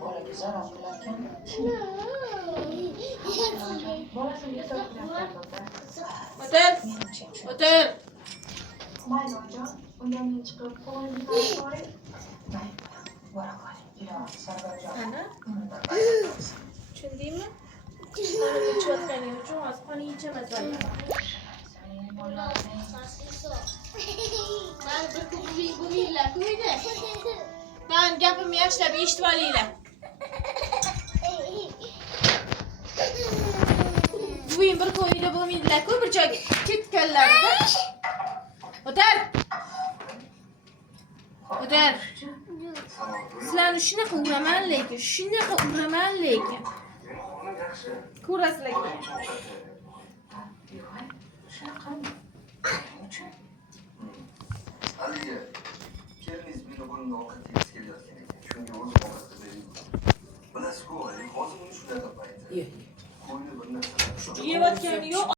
bolaga zarar qilarkan. Bolasiga zarar qilarkan. O'tir. Mayli onajon, unda men chiqib qo'lini yuvib qo'yay. Mayli, bora qol. Ilohim Sarvarjon. Ana. Umrdan baraka. Tushundingmi? Qonimni ichayotganing uchun hozir qoning ichamas valla. Mana bir bo'linglar, ko'ydi. Men gapimni yaxshilab eshitib olinglar. Buving bir ko'yda bo'lmaydilar-ku, bir joyga ketganlarida. O'tir. O'tir. Sizlarni shunaqa uraman lekin, ko'rasizlar keyin. Aliga keliniz meni qo'limda ovqat yegisi kelayotgan ekan. Shunga o'zim ovqat qilib bilasiz-ku, hozir uni shunaqa paytda. Qo'yni bir narsa Yeyotgani yo'q.